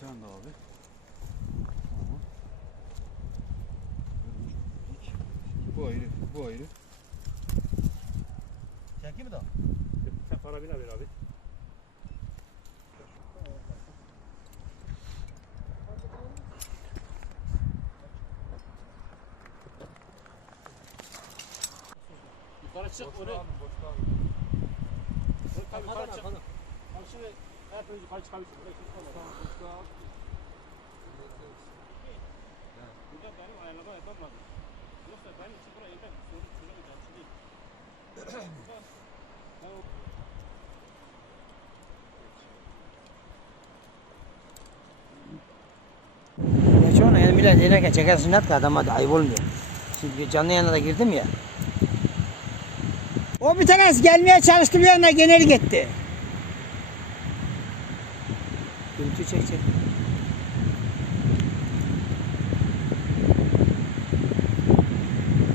Sen de abi. Tamam. Bu ayrı, bu ayrı. Çekeyim mi daha? Sen karabina ver abi. Yukarı çık onu. Yukarı yukarı çık. Abi şimdi hepiniz yukarı çıkabilirsiniz. Buraya kimse olmaz. Burada benim ayarlama yapamadım. Yoksa benim çekersin net adama da ayıp olmuyor. Şimdi canlı yanına da girdim ya. O bir tanesi gelmeye çalıştı bir yana genel gitti. Görüntü çek çek.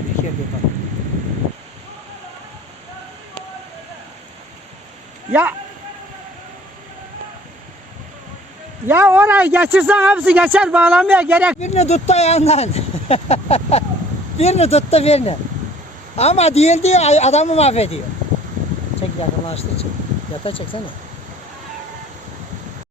Bir kere bak. Ya ya orayı geçirsen hepsi geçer bağlamaya gerek. Birini tuttu ayağından. birini tuttu birini. Ama değil diyor adamı mahvediyor. Çek yakınlaştı çek. Yata çeksene.